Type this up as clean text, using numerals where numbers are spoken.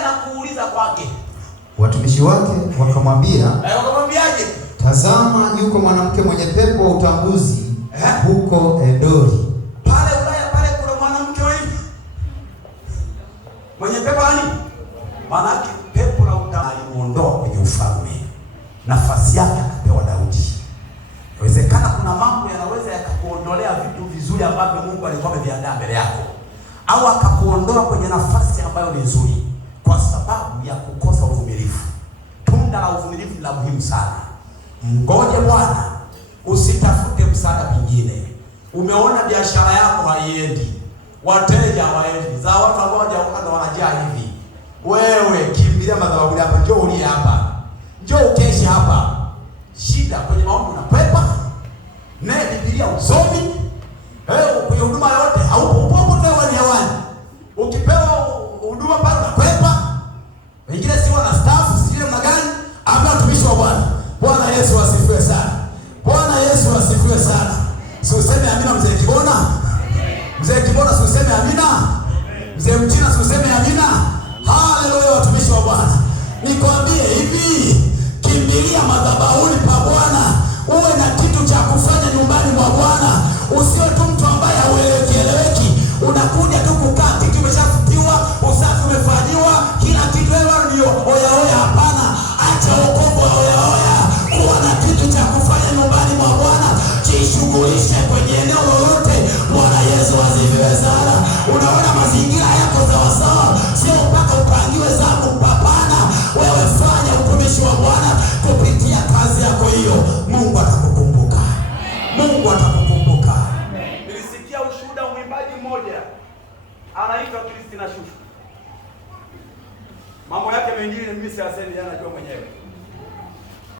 kuuliza kwake. Watumishi wake wakamwambia, wakamwambiaje? Tazama, yuko mwanamke mwenye pepo wa utambuzi huko Endori. Pale Ulaya pale kuna mwanamke wewe mwenye pepo ani? Maana pepo la utambuzi alimuondoa kwenye ufalme. Nafasi yake akapewa Daudi. Inawezekana kuna mambo yanaweza yakakuondolea vitu vizuri ambavyo Mungu alikuwa ameviandaa mbele yako, au akakuondoa kwenye nafasi ambayo ni nzuri kwa sababu ya kukosa uvumilivu. Tunda la uvumilivu ni la muhimu sana. Mngoje Bwana, usitafute msaada mwingine. Umeona biashara yako haiendi, wateja hawaendi, za watu ambao hawajaona wanajaa hivi, wewe kimbilia madhabahu hapa, njoo ulie hapa, njoo ukeshe hapa. Shida kwenye maombi unakwepa, na Biblia usomi, kwenye huduma yote haupo popote ni hewani. Ukipewa huduma pale unakwepa. Wengine si wana staff, si namna gani? Ambao watumishi wa Bwana. Bwana Yesu asifiwe sana. Bwana Yesu asifiwe sana. Si useme amina mzee Kibona? Mzee Kibona si useme amina? Mzee Mchina si useme amina? Haleluya watumishi wa Bwana. Nikwambie hivi, kimbilia madhabahuni pa Bwana. Uwe na kitu cha kufanya nyumbani mwa Bwana. Usiwe tu mtu ambaye haueleweki. Unakuja tu kukaa, kitu kimeshafutiwa, usafi umefanyiwa, kila kitu wewe ndio oya. Hapana, acha wokovu wa oya. Kuwa na kitu cha kufanya nyumbani mwa Bwana. Jishughulishe kwenye eneo lolote. Bwana Yesu asifiwe sana. Unaona mazingira yako sawa sawa, sio mpaka upangiwe zamu. Hapana, wewe fanya utumishi wa Bwana kupitia kazi yako hiyo. Mungu atakukumbuka. Mungu atakukumbuka. Nilisikia ushuhuda mwimbaji mmoja anaitwa Kristina Shushu. Mambo yake mengine mimi siyasemi, anajua mwenyewe.